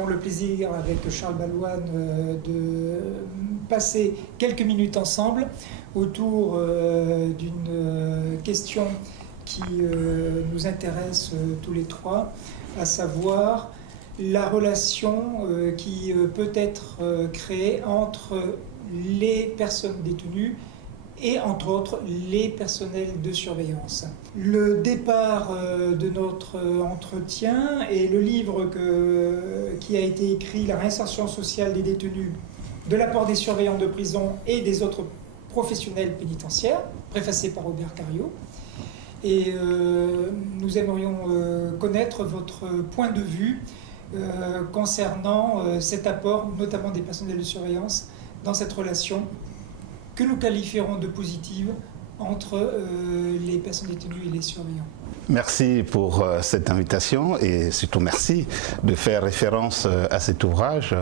avons le plaisir, avec Charles Ballouane, de passer quelques minutes ensemble autour d'une question qui nous intéresse tous les trois, à savoir la relation qui peut être créée entre les personnes détenues et entre autres les personnels de surveillance. Le départ de notre entretien est le livre qui a été écrit, La réinsertion sociale des détenus, de la part des surveillants de prison et des autres professionnels pénitentiaires, préfacé par Robert Cariou. Et nous aimerions connaître votre point de vue concernant cet apport, notamment des personnels de surveillance, dans cette relation que nous qualifierons de positive entre les personnes détenues et les surveillants. Merci pour cette invitation et surtout merci de faire référence à cet ouvrage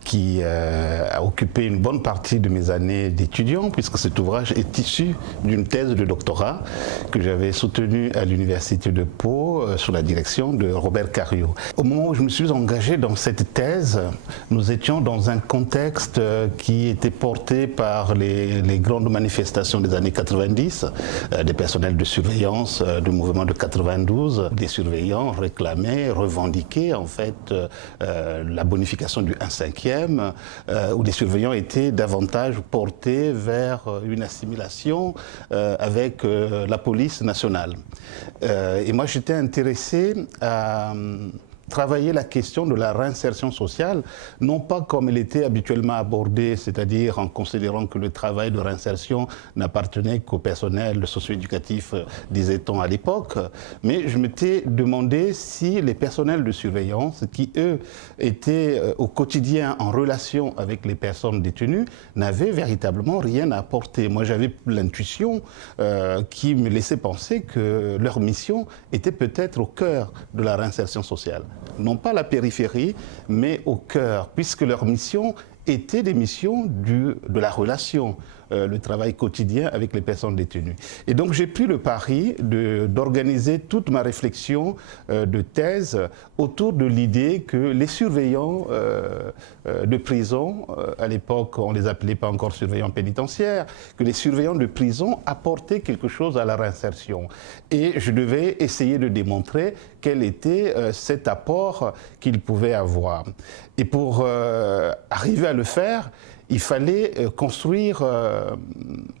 qui a occupé une bonne partie de mes années d'étudiant, puisque cet ouvrage est issu d'une thèse de doctorat que j'avais soutenue à l'université de Pau sous la direction de Robert Cariou. Au moment où je me suis engagé dans cette thèse, nous étions dans un contexte qui était porté par les grandes manifestations des années 90, des personnels de surveillance du mouvement de 92, des surveillants réclamaient, revendiquaient en fait la bonification du 1/5, où les surveillants étaient davantage portés vers une assimilation avec la police nationale. Et moi j'étais intéressé à travailler la question de la réinsertion sociale, non pas comme elle était habituellement abordée, c'est-à-dire en considérant que le travail de réinsertion n'appartenait qu'au personnel socio-éducatif, disait-on à l'époque, mais je m'étais demandé si les personnels de surveillance, qui eux étaient au quotidien en relation avec les personnes détenues, n'avaient véritablement rien à apporter. Moi j'avais l'intuition qui me laissait penser que leur mission était peut-être au cœur de la réinsertion sociale. Non pas à la périphérie, mais au cœur, puisque leur mission était des missions de la relation, le travail quotidien avec les personnes détenues. Et donc j'ai pris le pari d'organiser toute ma réflexion de thèse autour de l'idée que les surveillants de prison, à l'époque on ne les appelait pas encore surveillants pénitentiaires, que les surveillants de prison apportaient quelque chose à la réinsertion. Et je devais essayer de démontrer quel était cet apport qu'ils pouvaient avoir. Et pour arriver à le faire, il fallait construire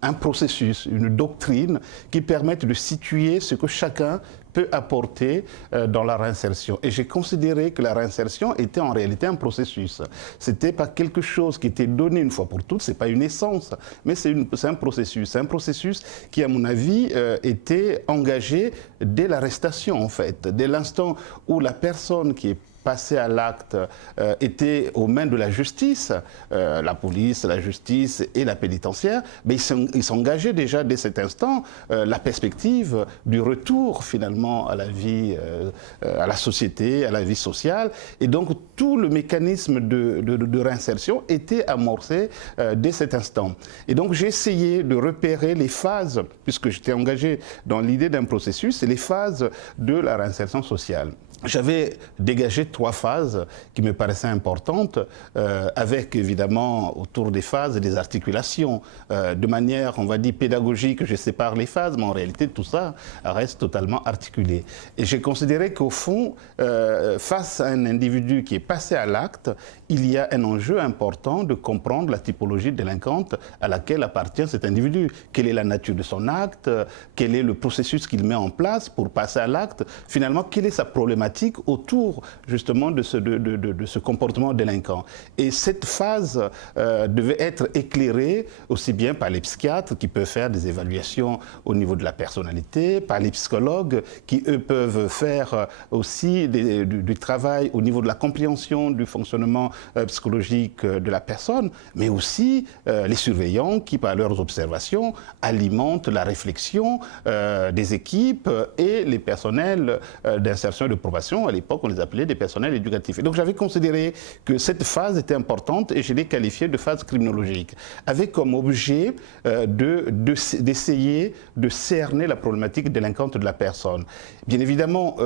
un processus, une doctrine qui permette de situer ce que chacun peut apporter dans la réinsertion. Et j'ai considéré que la réinsertion était en réalité un processus. C'était pas quelque chose qui était donné une fois pour toutes, c'est pas une essence, mais c'est un processus. Un processus qui, à mon avis, était engagé dès l'arrestation, en fait. Dès l'instant où la personne qui est passé à l'acte était aux mains de la justice, la police, la justice et la pénitentiaire, mais ils s'engageaient déjà dès cet instant la perspective du retour finalement à la vie, à la société, à la vie sociale. Et donc tout le mécanisme de réinsertion était amorcé dès cet instant. Et donc j'ai essayé de repérer les phases, puisque j'étais engagé dans l'idée d'un processus, et les phases de la réinsertion sociale. J'avais dégagé 3 phases qui me paraissaient importantes, avec évidemment autour des phases des articulations. De manière, on va dire, pédagogique, je sépare les phases, mais en réalité tout ça reste totalement articulé. Et j'ai considéré qu'au fond, face à un individu qui est passé à l'acte, il y a un enjeu important de comprendre la typologie délinquante à laquelle appartient cet individu. Quelle est la nature de son acte? Quel est le processus qu'il met en place pour passer à l'acte? Finalement, quelle est sa problématique autour justement de ce comportement délinquant. Et cette phase devait être éclairée aussi bien par les psychiatres qui peuvent faire des évaluations au niveau de la personnalité, par les psychologues qui eux peuvent faire aussi du travail au niveau de la compréhension du fonctionnement psychologique de la personne, mais aussi les surveillants qui par leurs observations alimentent la réflexion des équipes et les personnels d'insertion et de probation probation, à l'époque, on les appelait des personnels éducatifs. Et donc j'avais considéré que cette phase était importante et je l'ai qualifiée de phase criminologique, avec comme objet d'essayer de cerner la problématique délinquante de la personne. Bien évidemment,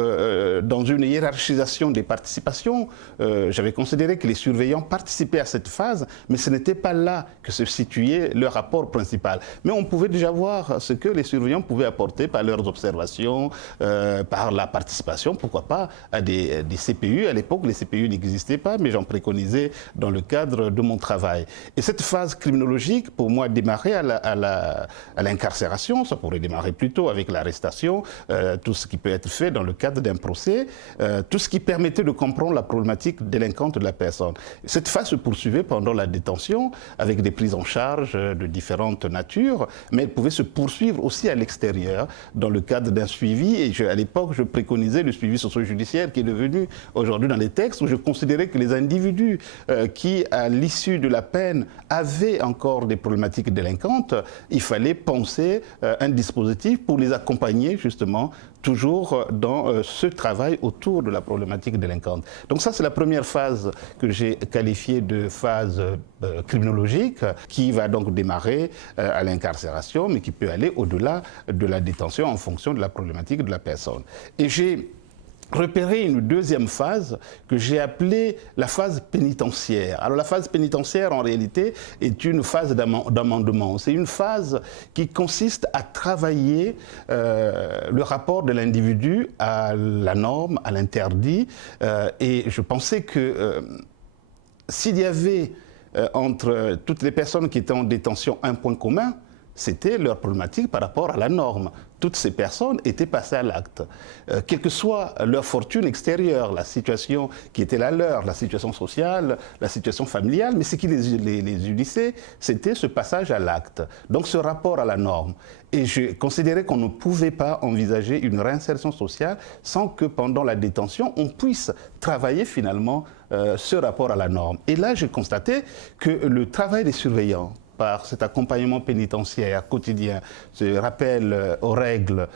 dans une hiérarchisation des participations, j'avais considéré que les surveillants participaient à cette phase, mais ce n'était pas là que se situait leur rapport principal. Mais on pouvait déjà voir ce que les surveillants pouvaient apporter par leurs observations, par la participation, pourquoi pas, à des CPU. À l'époque, les CPU n'existaient pas, mais j'en préconisais dans le cadre de mon travail. Et cette phase criminologique, pour moi, démarrait à l'incarcération. Ça pourrait démarrer plutôt avec l'arrestation, tout ce qui peut être fait dans le cadre d'un procès, tout ce qui permettait de comprendre la problématique délinquante de la personne. Cette phase se poursuivait pendant la détention, avec des prises en charge de différentes natures, mais elle pouvait se poursuivre aussi à l'extérieur, dans le cadre d'un suivi. Et à l'époque, je préconisais le suivi socio-judiciaire qui est devenu aujourd'hui dans les textes, où je considérais que les individus qui, à l'issue de la peine, avaient encore des problématiques délinquantes, il fallait penser un dispositif pour les accompagner justement toujours dans ce travail autour de la problématique délinquante. Donc ça, c'est la première phase que j'ai qualifiée de phase criminologique, qui va donc démarrer à l'incarcération, mais qui peut aller au-delà de la détention en fonction de la problématique de la personne. Et j'ai repérer une deuxième phase que j'ai appelée la phase pénitentiaire. Alors la phase pénitentiaire, en réalité, est une phase d'amendement. C'est une phase qui consiste à travailler le rapport de l'individu à la norme, à l'interdit. Et je pensais que s'il y avait entre toutes les personnes qui étaient en détention un point commun, c'était leur problématique par rapport à la norme. Toutes ces personnes étaient passées à l'acte. Quelle que soit leur fortune extérieure, la situation qui était la leur, la situation sociale, la situation familiale, mais ce qui les unissait, c'était ce passage à l'acte. Donc ce rapport à la norme. Et je considérais qu'on ne pouvait pas envisager une réinsertion sociale sans que pendant la détention, on puisse travailler finalement ce rapport à la norme. Et là, j'ai constaté que le travail des surveillants, par cet accompagnement pénitentiaire quotidien, ce rappel aux règles,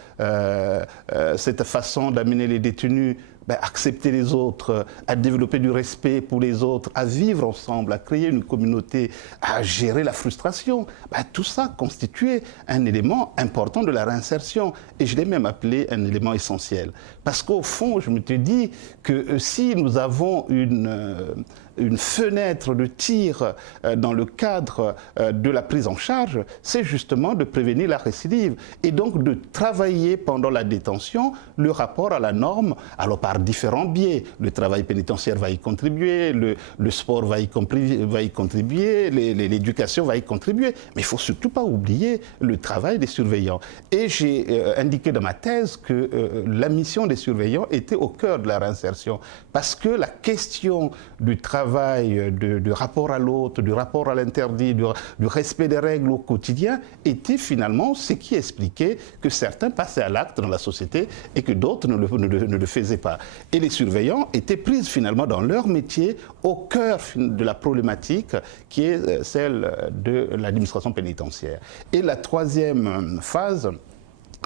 cette façon d'amener les détenus à accepter les autres, à développer du respect pour les autres, à vivre ensemble, à créer une communauté, à gérer la frustration. Tout ça constituait un élément important de la réinsertion. Et je l'ai même appelé un élément essentiel. Parce qu'au fond, je me suis dit que si nous avons une fenêtre de tir dans le cadre de la prise en charge, c'est justement de prévenir la récidive et donc de travailler pendant la détention le rapport à la norme, alors par différents biais. Le travail pénitentiaire va y contribuer, le sport va y contribuer, l'éducation va y contribuer, mais il ne faut surtout pas oublier le travail des surveillants. Et j'ai indiqué dans ma thèse que la mission des surveillants était au cœur de la réinsertion, parce que la question du travail, du rapport à l'autre, du rapport à l'interdit, du respect des règles au quotidien, était finalement ce qui expliquait que certains passaient à l'acte dans la société et que d'autres ne le faisaient pas. Et les surveillants étaient pris finalement dans leur métier au cœur de la problématique qui est celle de l'administration pénitentiaire. Et la troisième phase,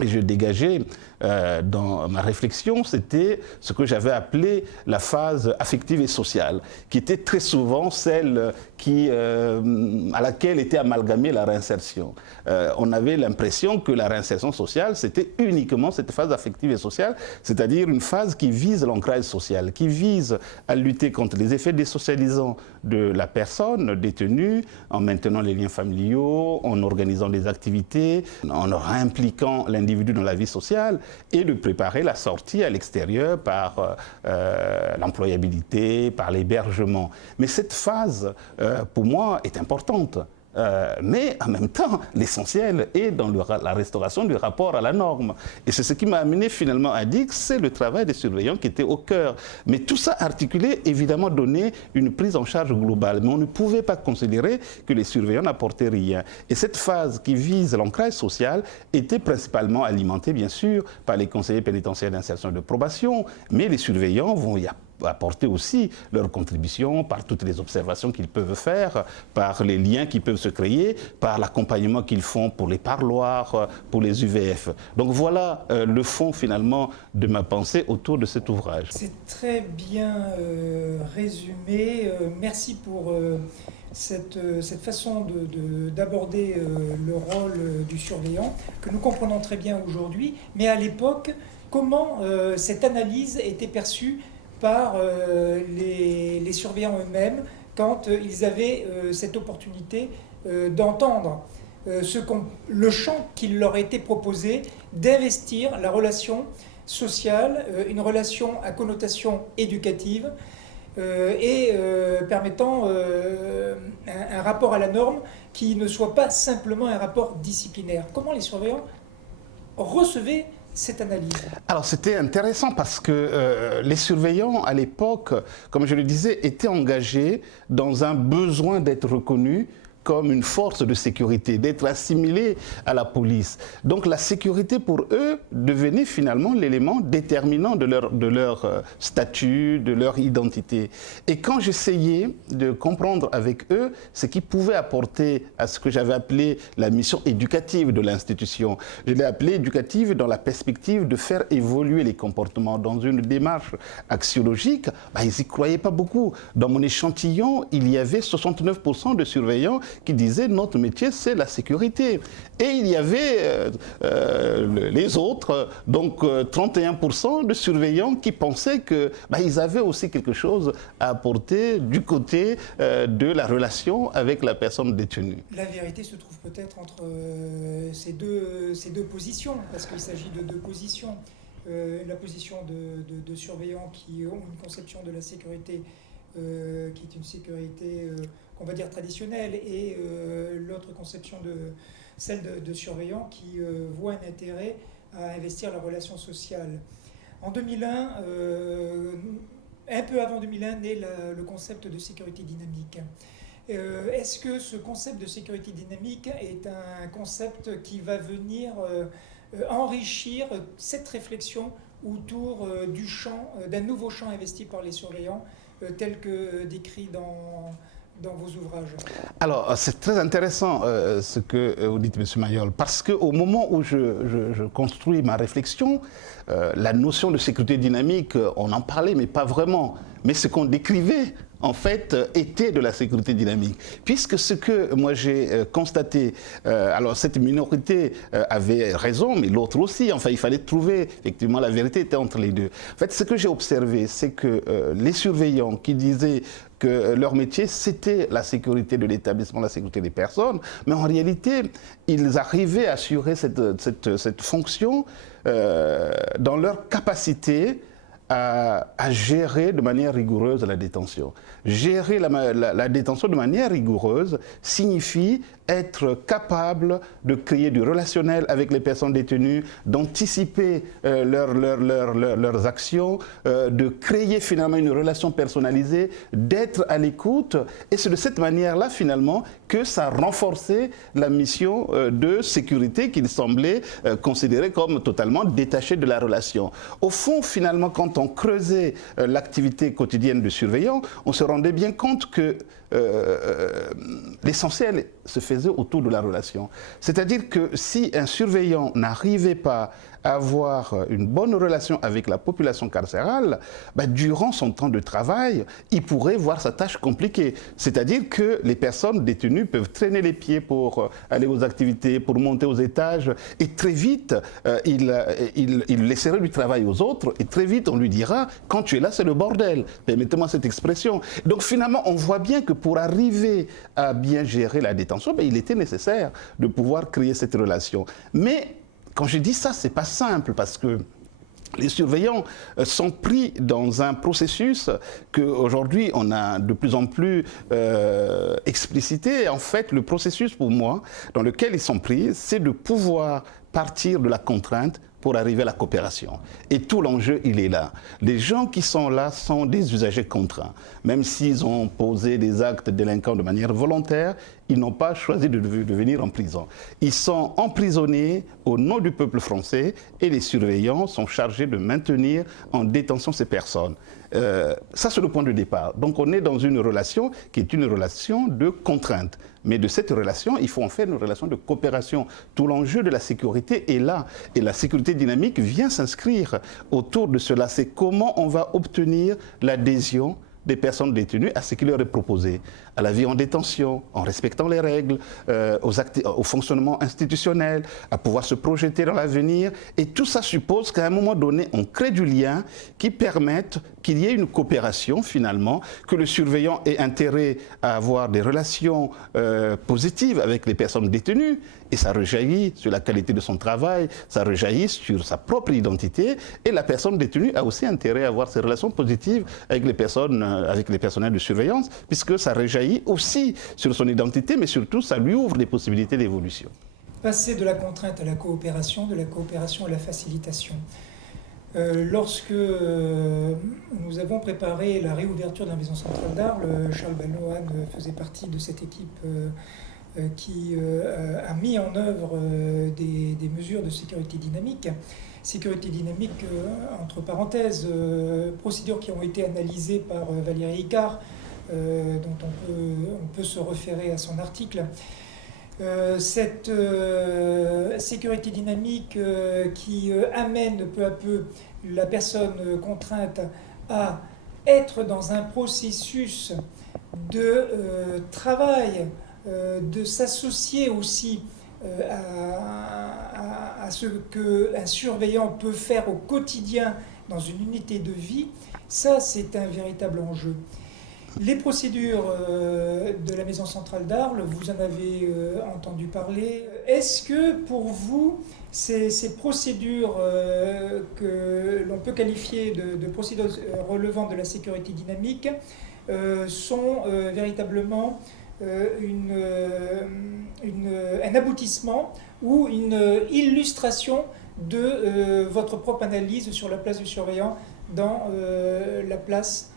et je dégageais dans ma réflexion, c'était ce que j'avais appelé la phase affective et sociale, qui était très souvent celle à laquelle était amalgamée la réinsertion. On avait l'impression que la réinsertion sociale, c'était uniquement cette phase affective et sociale, c'est-à-dire une phase qui vise l'ancrage social, qui vise à lutter contre les effets désocialisants de la personne détenue, en maintenant les liens familiaux, en organisant des activités, en impliquant l'individu dans la vie sociale, et de préparer la sortie à l'extérieur par l'employabilité, par l'hébergement. Mais cette phase, pour moi, est importante. Mais en même temps, l'essentiel est dans la restauration du rapport à la norme. Et c'est ce qui m'a amené finalement à dire que c'est le travail des surveillants qui était au cœur. Mais tout ça articulé, évidemment, donnait une prise en charge globale. Mais on ne pouvait pas considérer que les surveillants n'apportaient rien. Et cette phase qui vise l'ancrage social était principalement alimentée, bien sûr, par les conseillers pénitentiaires d'insertion et de probation. Mais les surveillants il y a apporter aussi leur contribution par toutes les observations qu'ils peuvent faire, par les liens qui peuvent se créer, par l'accompagnement qu'ils font pour les parloirs, pour les UVF. Donc voilà le fond finalement de ma pensée autour de cet ouvrage. C'est très bien résumé. Merci pour cette façon d'aborder le rôle du surveillant, que nous comprenons très bien aujourd'hui. Mais à l'époque, comment cette analyse était perçue par les surveillants eux-mêmes quand ils avaient cette opportunité d'entendre le champ qu'il leur était proposé, d'investir la relation sociale, une relation à connotation éducative et permettant un rapport à la norme qui ne soit pas simplement un rapport disciplinaire. Comment les surveillants recevaient cette analyse? Alors c'était intéressant parce que les surveillants à l'époque, comme je le disais, étaient engagés dans un besoin d'être reconnus comme une force de sécurité, d'être assimilés à la police. Donc la sécurité pour eux devenait finalement l'élément déterminant de leur statut, de leur identité. Et quand j'essayais de comprendre avec eux ce qu'ils pouvaient apporter à ce que j'avais appelé la mission éducative de l'institution, je l'ai appelé éducative dans la perspective de faire évoluer les comportements dans une démarche axiologique, ils n'y croyaient pas beaucoup. Dans mon échantillon, il y avait 69% de surveillants qui disait notre métier c'est la sécurité. Et il y avait les autres, donc 31% de surveillants qui pensaient qu'ils avaient aussi quelque chose à apporter du côté de la relation avec la personne détenue. La vérité se trouve peut-être entre ces deux positions, parce qu'il s'agit de deux positions. La position de surveillants qui ont une conception de la sécurité qui est une sécurité qu'on va dire traditionnelle, et l'autre conception, celle de surveillants qui voit un intérêt à investir la relation sociale. En 2001, un peu avant 2001, naît le concept de sécurité dynamique. Est-ce que ce concept de sécurité dynamique est un concept qui va venir enrichir cette réflexion autour du champ, d'un nouveau champ investi par les surveillants, tel que décrit dans vos ouvrages? Alors, c'est très intéressant ce que vous dites, M. Mayol, parce qu'au moment où je construis ma réflexion, la notion de sécurité dynamique, on en parlait, mais pas vraiment. Mais ce qu'on décrivait, en fait, était de la sécurité dynamique. Puisque ce que moi j'ai constaté, alors cette minorité avait raison, mais l'autre aussi, enfin il fallait trouver, effectivement la vérité était entre les deux. En fait, ce que j'ai observé, c'est que les surveillants qui disaient que leur métier, c'était la sécurité de l'établissement, la sécurité des personnes, mais en réalité, ils arrivaient à assurer cette fonction dans leur capacité à gérer de manière rigoureuse la détention. Gérer la détention de manière rigoureuse signifie être capable de créer du relationnel avec les personnes détenues, d'anticiper leurs actions, de créer finalement une relation personnalisée, d'être à l'écoute. Et c'est de cette manière-là, finalement, que ça renforçait la mission de sécurité qu'il semblait considérer comme totalement détachée de la relation. Au fond, finalement, quand on creusait l'activité quotidienne de surveillant, on se rendait bien compte que l'essentiel se faisait autour de la relation. C'est-à-dire que si un surveillant n'arrivait pas à avoir une bonne relation avec la population carcérale, durant son temps de travail, il pourrait voir sa tâche compliquée. C'est-à-dire que les personnes détenues peuvent traîner les pieds pour aller aux activités, pour monter aux étages, et très vite, il laisserait du travail aux autres, et très vite, on lui dira, quand tu es là, c'est le bordel. Permettez-moi cette expression. Donc finalement, on voit bien que pour arriver à bien gérer la détention, il était nécessaire de pouvoir créer cette relation. Mais quand je dis ça, ce n'est pas simple parce que les surveillants sont pris dans un processus qu'aujourd'hui on a de plus en plus explicité. En fait, le processus pour moi, dans lequel ils sont pris, c'est de pouvoir partir de la contrainte pour arriver à la coopération. Et tout l'enjeu, il est là. Les gens qui sont là sont des usagers contraints. Même s'ils ont posé des actes délinquants de manière volontaire, ils n'ont pas choisi de venir en prison. Ils sont emprisonnés au nom du peuple français et les surveillants sont chargés de maintenir en détention ces personnes. Ça, c'est le point de départ. Donc, on est dans une relation qui est une relation de contrainte. Mais de cette relation, il faut en faire une relation de coopération. Tout l'enjeu de la sécurité est là. Et la sécurité dynamique vient s'inscrire autour de cela. C'est comment on va obtenir l'adhésion des personnes détenues à ce qui leur est proposé, à la vie en détention, en respectant les règles, au fonctionnement institutionnel, à pouvoir se projeter dans l'avenir. Et tout ça suppose qu'à un moment donné, on crée du lien qui permette qu'il y ait une coopération finalement, que le surveillant ait intérêt à avoir des relations positives avec les personnes détenues. Et ça rejaillit sur la qualité de son travail, ça rejaillit sur sa propre identité. Et la personne détenue a aussi intérêt à avoir ces relations positives avec les personnes, avec les personnels de surveillance, puisque ça rejaillit aussi sur son identité, mais surtout ça lui ouvre des possibilités d'évolution. Passer de la contrainte à la coopération, de la coopération à la facilitation. Lorsque nous avons préparé la réouverture de la Maison Centrale d'Arles, Charles Balloane faisait partie de cette équipe qui a mis en œuvre des mesures de sécurité dynamique. Sécurité dynamique, entre parenthèses, procédures qui ont été analysées par Valérie Icard, dont on peut se référer à son article. Cette sécurité dynamique qui amène peu à peu la personne contrainte à être dans un processus de travail, de s'associer aussi à ce qu'un surveillant peut faire au quotidien dans une unité de vie, ça c'est un véritable enjeu. Les procédures de la Maison Centrale d'Arles, vous en avez entendu parler. Est-ce que pour vous, ces procédures que l'on peut qualifier de procédures relevant de la sécurité dynamique sont véritablement un aboutissement ou une illustration de votre propre analyse sur la place du surveillant dans la place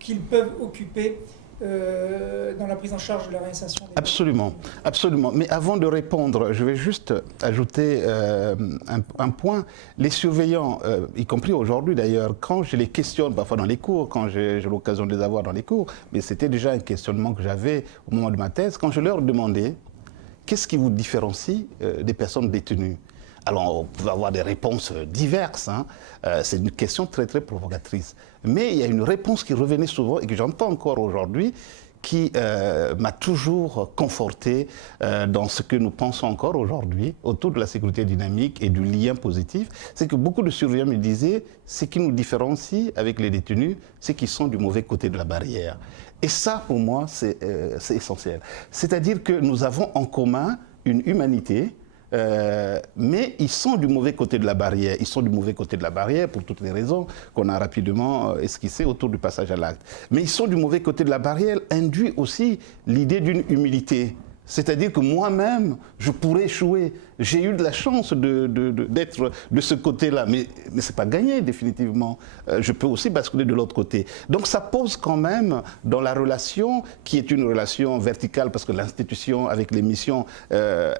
qu'ils peuvent occuper dans la prise en charge de la réinsertion? Absolument, absolument. Mais avant de répondre, je vais juste ajouter un point. Les surveillants, y compris aujourd'hui d'ailleurs, quand je les questionne, parfois dans les cours, quand j'ai l'occasion de les avoir dans les cours, mais c'était déjà un questionnement que j'avais au moment de ma thèse, quand je leur demandais qu'est-ce qui vous différencie des personnes détenues? Alors, on pouvait avoir des réponses diverses. Hein. C'est une question très, très provocatrice. Mais il y a une réponse qui revenait souvent et que j'entends encore aujourd'hui, qui m'a toujours conforté dans ce que nous pensons encore aujourd'hui autour de la sécurité dynamique et du lien positif. C'est que beaucoup de surveillants me disaient, ce qui nous différencie avec les détenus, c'est qu'ils sont du mauvais côté de la barrière. Et ça, pour moi, c'est essentiel. C'est-à-dire que nous avons en commun une humanité, mais ils sont du mauvais côté de la barrière. Ils sont du mauvais côté de la barrière pour toutes les raisons qu'on a rapidement esquissées autour du passage à l'acte. Mais ils sont du mauvais côté de la barrière induit aussi l'idée d'une humilité. C'est-à-dire que moi-même, je pourrais échouer. J'ai eu de la chance d'être de ce côté-là, mais ce n'est pas gagné définitivement. Je peux aussi basculer de l'autre côté. Donc ça pose quand même dans la relation, qui est une relation verticale, parce que l'institution avec les missions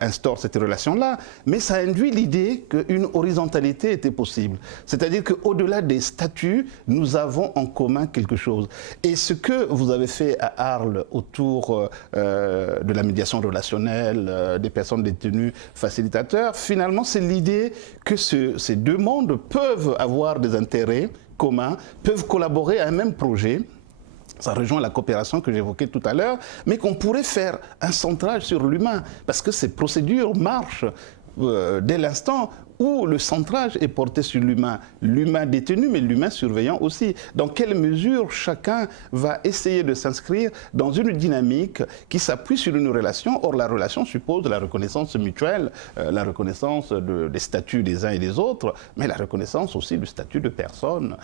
instaure cette relation-là, mais ça induit l'idée qu'une horizontalité était possible. C'est-à-dire qu'au-delà des statuts, nous avons en commun quelque chose. Et ce que vous avez fait à Arles autour de la médiation relationnelle, des personnes détenues facilitateurs, finalement c'est l'idée que ces deux mondes peuvent avoir des intérêts communs, peuvent collaborer à un même projet. Ça rejoint la coopération que j'évoquais tout à l'heure, mais qu'on pourrait faire un centrage sur l'humain, parce que ces procédures marchent dès l'instant où le centrage est porté sur l'humain détenu, mais l'humain surveillant aussi. Dans quelle mesure chacun va essayer de s'inscrire dans une dynamique qui s'appuie sur une relation. Or, la relation suppose la reconnaissance mutuelle, la reconnaissance des statuts des uns et des autres, mais la reconnaissance aussi du statut de personne.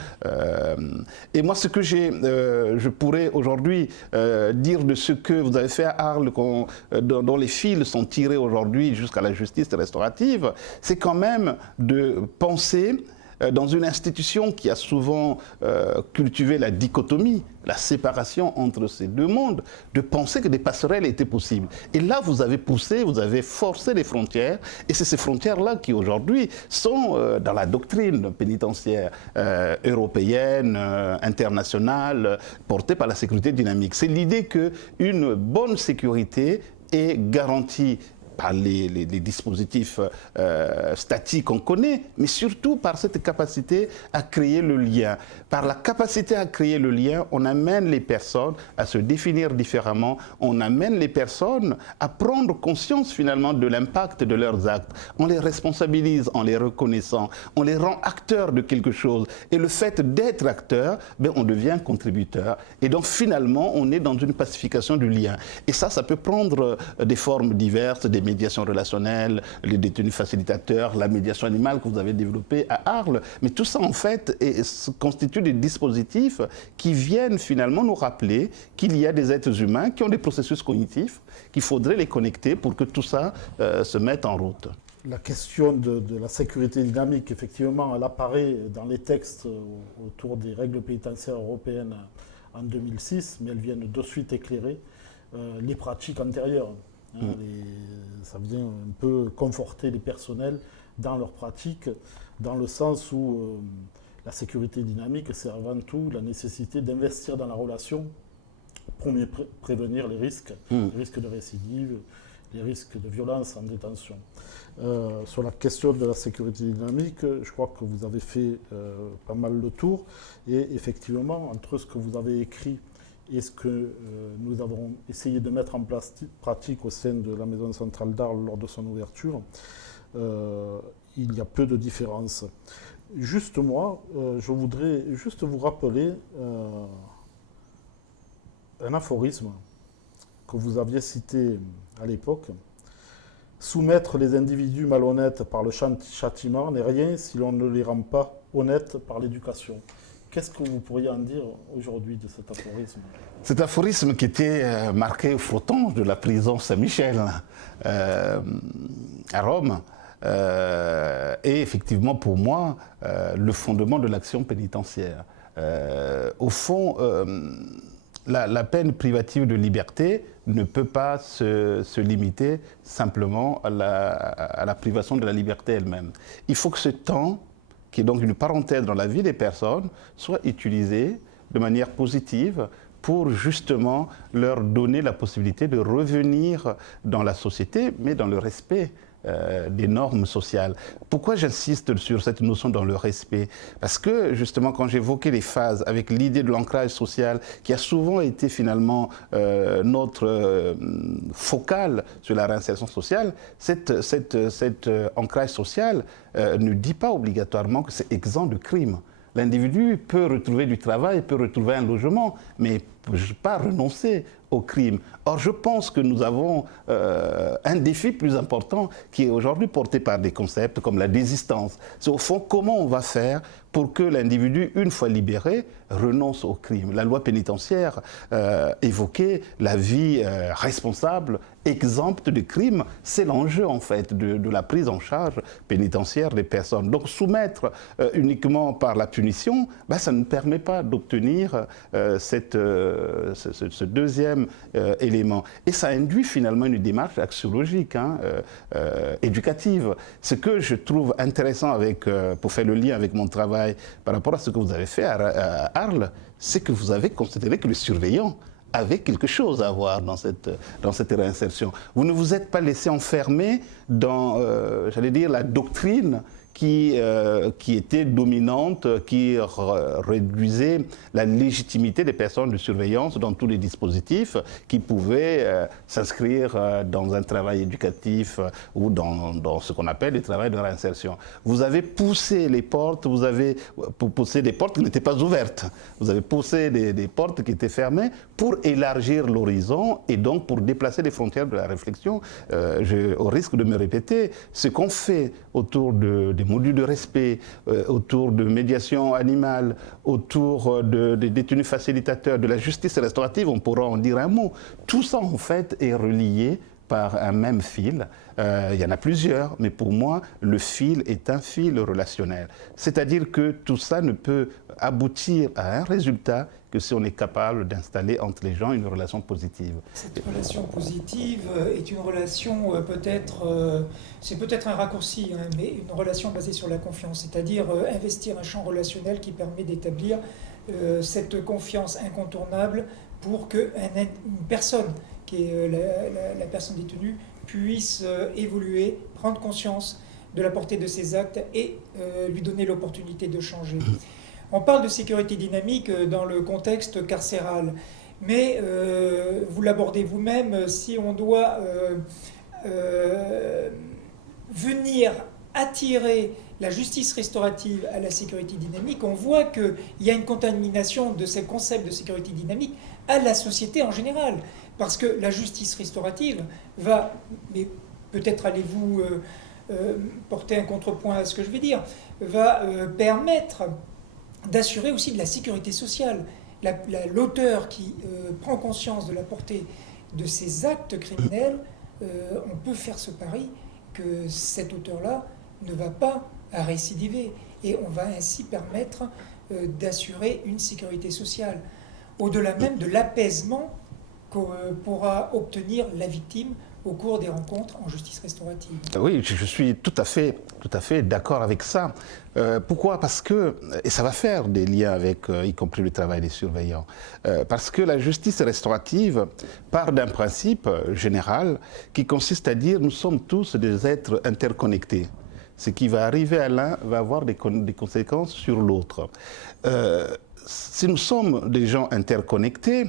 Et moi, ce que je pourrais aujourd'hui dire de ce que vous avez fait à Arles, dont les fils sont tirés aujourd'hui jusqu'à la justice restaurative, c'est quand même de penser dans une institution qui a souvent cultivé la dichotomie, la séparation entre ces deux mondes, de penser que des passerelles étaient possibles. Et là, vous avez poussé, vous avez forcé les frontières, et c'est ces frontières-là qui aujourd'hui sont dans la doctrine pénitentiaire européenne, internationale, portée par la sécurité dynamique. C'est l'idée qu'une bonne sécurité est garantie par les dispositifs statiques qu'on connaît, mais surtout par cette capacité à créer le lien. Par la capacité à créer le lien, on amène les personnes à se définir différemment, on amène les personnes à prendre conscience finalement de l'impact de leurs actes. On les responsabilise en les reconnaissant, on les rend acteurs de quelque chose. Et le fait d'être acteur, ben, on devient contributeur. Et donc finalement, on est dans une pacification du lien. Et ça peut prendre des formes diverses, des médiation relationnelle, les détenus facilitateurs, la médiation animale que vous avez développée à Arles. Mais tout ça, en fait, constitue des dispositifs qui viennent finalement nous rappeler qu'il y a des êtres humains qui ont des processus cognitifs, qu'il faudrait les connecter pour que tout ça se mette en route. La question de la sécurité dynamique, effectivement, elle apparaît dans les textes autour des règles pénitentiaires européennes en 2006, mais elles viennent de suite éclairer les pratiques antérieures. Ça vient un peu conforter les personnels dans leurs pratiques, dans le sens où la sécurité dynamique, c'est avant tout la nécessité d'investir dans la relation pour mieux prévenir les risques de récidive, les risques de violence en détention. Sur la question de la sécurité dynamique, je crois que vous avez fait pas mal le tour, et effectivement, entre ce que vous avez écrit et ce que nous avons essayé de mettre en pratique au sein de la Maison centrale d'Arles lors de son ouverture, il y a peu de différences. Juste moi, je voudrais juste vous rappeler un aphorisme que vous aviez cité à l'époque. Soumettre les individus malhonnêtes par le châtiment n'est rien si l'on ne les rend pas honnêtes par l'éducation. Qu'est-ce que vous pourriez en dire aujourd'hui de cet aphorisme ? Cet aphorisme qui était marqué au fronton de la prison Saint-Michel à Rome est effectivement pour moi le fondement de l'action pénitentiaire. Au fond, la peine privative de liberté ne peut pas se limiter simplement à la privation de la liberté elle-même. Il faut que ce temps, qui est donc une parenthèse dans la vie des personnes, soit utilisé de manière positive pour justement leur donner la possibilité de revenir dans la société, mais dans le respect des normes sociales. Pourquoi j'insiste sur cette notion dans le respect? Parce que justement quand j'évoquais les phases avec l'idée de l'ancrage social qui a souvent été finalement notre focale sur la réinsertion sociale, cet ancrage social ne dit pas obligatoirement que c'est exempt de crime. L'individu peut retrouver du travail, peut retrouver un logement, mais ne peut pas renoncer au crime. Or, je pense que nous avons un défi plus important qui est aujourd'hui porté par des concepts comme la désistance. C'est au fond comment on va faire pour que l'individu, une fois libéré, renonce au crime. La loi pénitentiaire évoquait la vie responsable, exempte de crime. C'est l'enjeu en fait de la prise en charge pénitentiaire des personnes. Donc soumettre uniquement par la punition, ça ne permet pas d'obtenir ce deuxième élément. Et ça induit finalement une démarche axiologique, éducative. Ce que je trouve intéressant pour faire le lien avec mon travail par rapport à ce que vous avez fait à Arles, c'est que vous avez considéré que le surveillant avait quelque chose à voir dans cette réinsertion. Vous ne vous êtes pas laissé enfermer dans, j'allais dire, la doctrine qui était dominante, qui réduisait la légitimité des personnes de surveillance dans tous les dispositifs qui pouvaient s'inscrire dans un travail éducatif ou dans ce qu'on appelle le travail de réinsertion. Vous avez poussé les portes, vous avez poussé des portes qui n'étaient pas ouvertes. Vous avez poussé des portes qui étaient fermées pour élargir l'horizon et donc pour déplacer les frontières de la réflexion. Au risque de me répéter, ce qu'on fait autour des modules de respect, autour de médiation animale, autour des détenus facilitateurs, de la justice restaurative, on pourra en dire un mot. Tout ça, en fait, est relié par un même fil. Il y en a plusieurs, mais pour moi, le fil est un fil relationnel. C'est-à-dire que tout ça ne peut aboutir à un résultat que si on est capable d'installer entre les gens une relation positive. Cette relation positive est une relation c'est peut-être un raccourci, hein, mais une relation basée sur la confiance, c'est-à-dire investir un champ relationnel qui permet d'établir cette confiance incontournable pour qu'une personne, qui est la personne détenue, puisse évoluer, prendre conscience de la portée de ses actes et lui donner l'opportunité de changer. On parle de sécurité dynamique dans le contexte carcéral, mais vous l'abordez vous-même, si on doit venir attirer la justice restaurative à la sécurité dynamique, on voit qu'il y a une contamination de ces concepts de sécurité dynamique à la société en général. Parce que la justice restaurative va, mais peut-être allez-vous porter un contrepoint à ce que je vais dire, va permettre d'assurer aussi de la sécurité sociale. L'auteur qui prend conscience de la portée de ses actes criminels, on peut faire ce pari que cet auteur-là ne va pas récidiver. Et on va ainsi permettre d'assurer une sécurité sociale. Au-delà même de l'apaisement que pourra obtenir la victime au cours des rencontres en justice restaurative. Oui, je suis tout à fait d'accord avec ça. Pourquoi? Parce que, et ça va faire des liens avec, y compris le travail des surveillants, parce que la justice restaurative part d'un principe général qui consiste à dire nous sommes tous des êtres interconnectés. Ce qui va arriver à l'un va avoir des conséquences sur l'autre. Si nous sommes des gens interconnectés,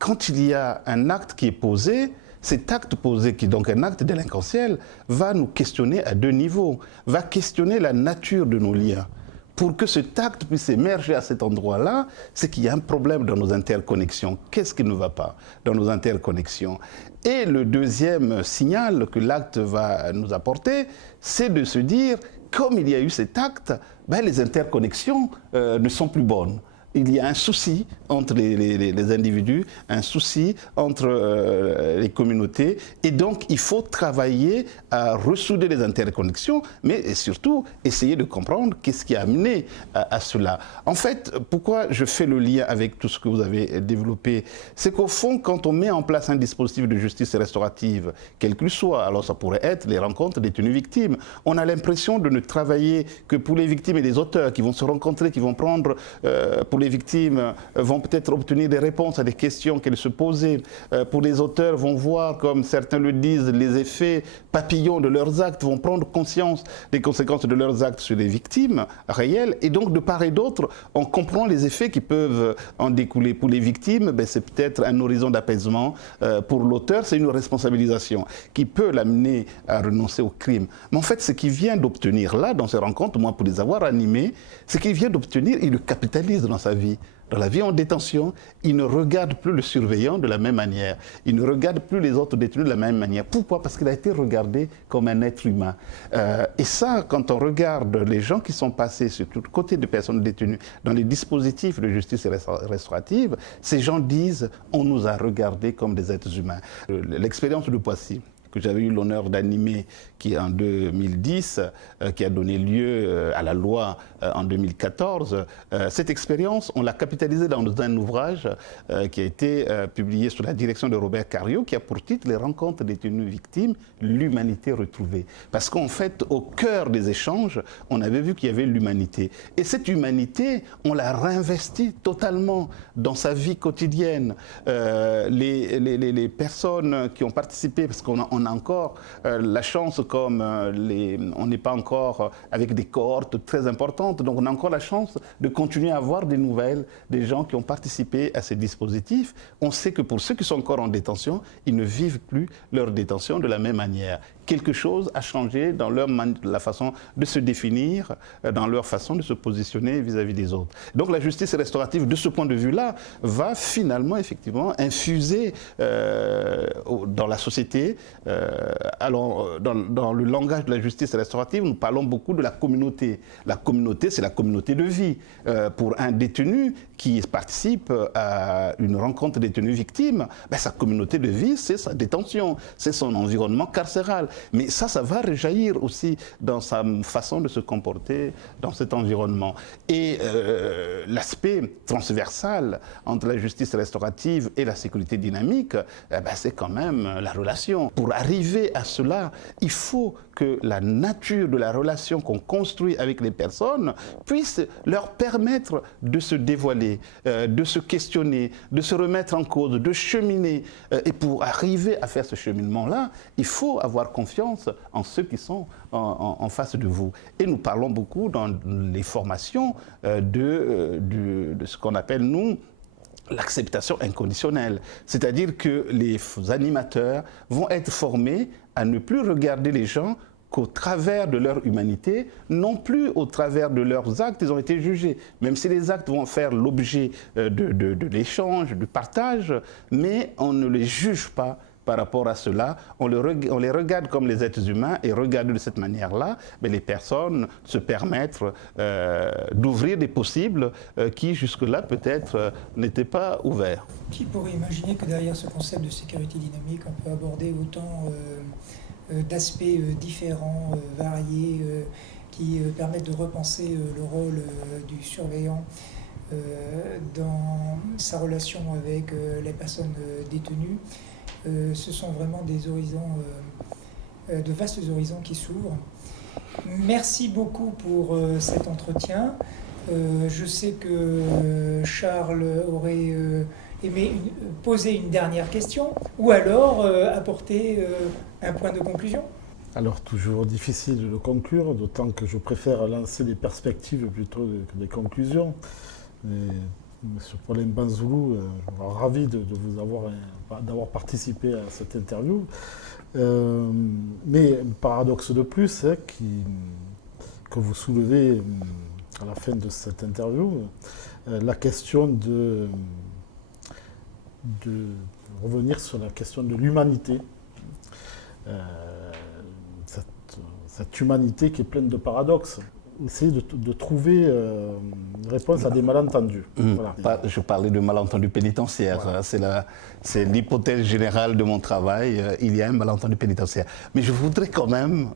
quand il y a un acte qui est posé, cet acte posé, qui est donc un acte délinquentiel, va nous questionner à deux niveaux, va questionner la nature de nos liens. Pour que cet acte puisse émerger à cet endroit-là, c'est qu'il y a un problème dans nos interconnexions. Qu'est-ce qui ne va pas dans nos interconnexions? Et le deuxième signal que l'acte va nous apporter, c'est de se dire, comme il y a eu cet acte, ben les interconnexions ne sont plus bonnes. Il y a un souci entre les individus, un souci entre les communautés, et donc il faut travailler à ressouder les interconnexions, mais surtout essayer de comprendre qu'est-ce qui a amené à cela. En fait, pourquoi je fais le lien avec tout ce que vous avez développé, c'est qu'au fond, quand on met en place un dispositif de justice restaurative, quel qu'il soit, alors ça pourrait être les rencontres détenues victimes, on a l'impression de ne travailler que pour les victimes et les auteurs qui vont se rencontrer, qui vont prendre pour les victimes vont peut-être obtenir des réponses à des questions qu'elles se posaient. Pour les auteurs, vont voir, comme certains le disent, les effets papillons de leurs actes, vont prendre conscience des conséquences de leurs actes sur les victimes réelles. Et donc, de part et d'autre, on comprend les effets qui peuvent en découler. Pour les victimes, ben, c'est peut-être un horizon d'apaisement. Pour l'auteur, c'est une responsabilisation qui peut l'amener à renoncer au crime. Mais en fait, ce qu'il vient d'obtenir là, dans ces rencontres, moi, pour les avoir animés, ce qu'il vient d'obtenir, il le capitalise dans sa vie. Dans la vie en détention, il ne regarde plus le surveillant de la même manière. Il ne regarde plus les autres détenus de la même manière. Pourquoi? Parce qu'il a été regardé comme un être humain. Et ça, quand on regarde les gens qui sont passés sur tout côté de personnes détenues dans les dispositifs de justice restaurative, ces gens disent « on nous a regardés comme des êtres humains ». L'expérience de Poissy, que j'avais eu l'honneur d'animer, qui en 2010, qui a donné lieu à la loi en 2014. Cette expérience, on l'a capitalisée dans un ouvrage qui a été publié sous la direction de Robert Cariou, qui a pour titre « Les rencontres détenues victimes, l'humanité retrouvée ». Parce qu'en fait, au cœur des échanges, on avait vu qu'il y avait l'humanité. Et cette humanité, on l'a réinvestie totalement dans sa vie quotidienne. Les personnes qui ont participé, parce qu'on a encore la chance, comme on n'est pas encore avec des cohortes très importantes, donc on a encore la chance de continuer à avoir des nouvelles des gens qui ont participé à ces dispositifs. On sait que pour ceux qui sont encore en détention, ils ne vivent plus leur détention de la même manière. quelque chose a changé dans la façon de se définir, dans leur façon de se positionner vis-à-vis des autres. Donc la justice restaurative, de ce point de vue-là, va finalement, effectivement, infuser dans la société. Alors, dans le langage de la justice restaurative, nous parlons beaucoup de la communauté. La communauté, c'est la communauté de vie. Pour un détenu qui participe à une rencontre détenu-victime, sa communauté de vie, c'est sa détention, c'est son environnement carcéral. Mais ça va rejaillir aussi dans sa façon de se comporter dans cet environnement. Et l'aspect transversal entre la justice restaurative et la sécurité dynamique, c'est quand même la relation. Pour arriver à cela, il faut que la nature de la relation qu'on construit avec les personnes puisse leur permettre de se dévoiler, de se questionner, de se remettre en cause, de cheminer. Et pour arriver à faire ce cheminement-là, il faut avoir confiance en ceux qui sont en face de vous. Et nous parlons beaucoup dans les formations de ce qu'on appelle, nous, l'acceptation inconditionnelle. C'est-à-dire que les animateurs vont être formés à ne plus regarder les gens qu'au travers de leur humanité, non plus au travers de leurs actes, ils ont été jugés. Même si les actes vont faire l'objet de l'échange, du partage, mais on ne les juge pas par rapport à cela. On les regarde comme les êtres humains et regarder de cette manière-là, mais les personnes se permettent d'ouvrir des possibles qui jusque-là peut-être n'étaient pas ouverts. Qui pourrait imaginer que derrière ce concept de sécurité dynamique, on peut aborder autant d'aspects différents, variés, qui permettent de repenser le rôle du surveillant dans sa relation avec les personnes détenues. Ce sont vraiment des horizons, de vastes horizons qui s'ouvrent. Merci beaucoup pour cet entretien. Je sais que Charles aurait aimé poser une dernière question ou alors apporter un point de conclusion. Alors, toujours difficile de conclure, d'autant que je préfère lancer des perspectives plutôt que des conclusions. Monsieur Paulin Banzoulou, je suis ravi d'avoir participé à cette interview. Mais un paradoxe de plus que vous soulevez à la fin de cette interview, la question de revenir sur la question de l'humanité. Cette humanité qui est pleine de paradoxes. Essayer de trouver une réponse à des malentendus. Voilà. Je parlais de malentendu pénitentiaire. Voilà. C'est l'hypothèse générale de mon travail. Il y a un malentendu pénitentiaire. Mais je voudrais quand même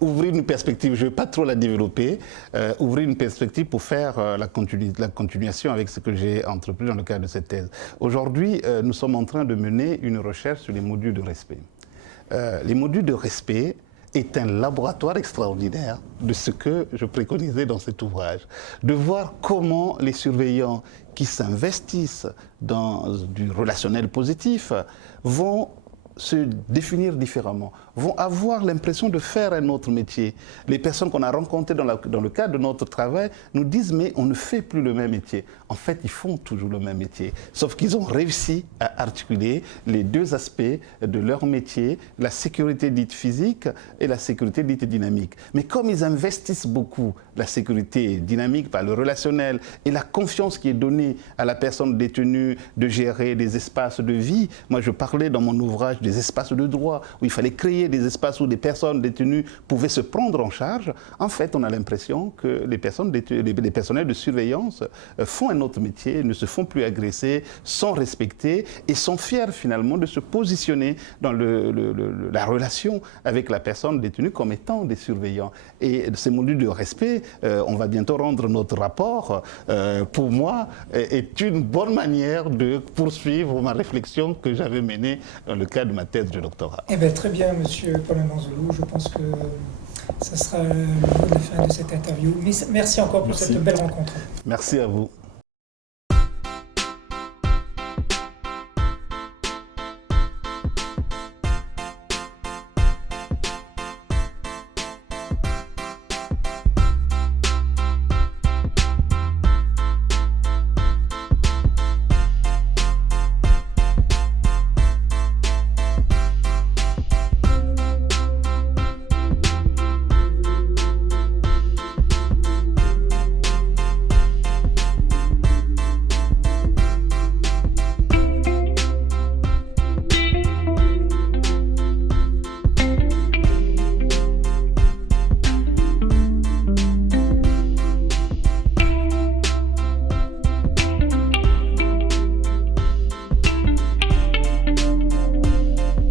ouvrir une perspective, je ne vais pas trop la développer, ouvrir une perspective pour faire la continuation avec ce que j'ai entrepris dans le cadre de cette thèse. Aujourd'hui, nous sommes en train de mener une recherche sur les modules de respect. Les modules de respect est un laboratoire extraordinaire de ce que je préconisais dans cet ouvrage. De voir comment les surveillants qui s'investissent dans du relationnel positif vont se définir différemment, vont avoir l'impression de faire un autre métier. Les personnes qu'on a rencontrées dans le cadre de notre travail nous disent « mais on ne fait plus le même métier ». En fait, ils font toujours le même métier, sauf qu'ils ont réussi à articuler les deux aspects de leur métier, la sécurité dite physique et la sécurité dite dynamique. Mais comme ils investissent beaucoup la sécurité dynamique par le relationnel et la confiance qui est donnée à la personne détenue de gérer des espaces de vie, moi je parlais dans mon ouvrage des espaces de droit, où il fallait créer des espaces où des personnes détenues pouvaient se prendre en charge. En fait, on a l'impression que les personnels de surveillance font un autre métier, ne se font plus agresser, sont respectés et sont fiers finalement de se positionner dans la relation avec la personne détenue comme étant des surveillants. Et ces modules de respect, on va bientôt rendre notre rapport, pour moi, est une bonne manière de poursuivre ma réflexion que j'avais menée dans le cadre de ma thèse de doctorat. Eh bien, très bien, monsieur Paulin Banzoulou. Je pense que ça sera le mot de la fin de cette interview. Mais merci encore pour cette belle rencontre. Merci à vous.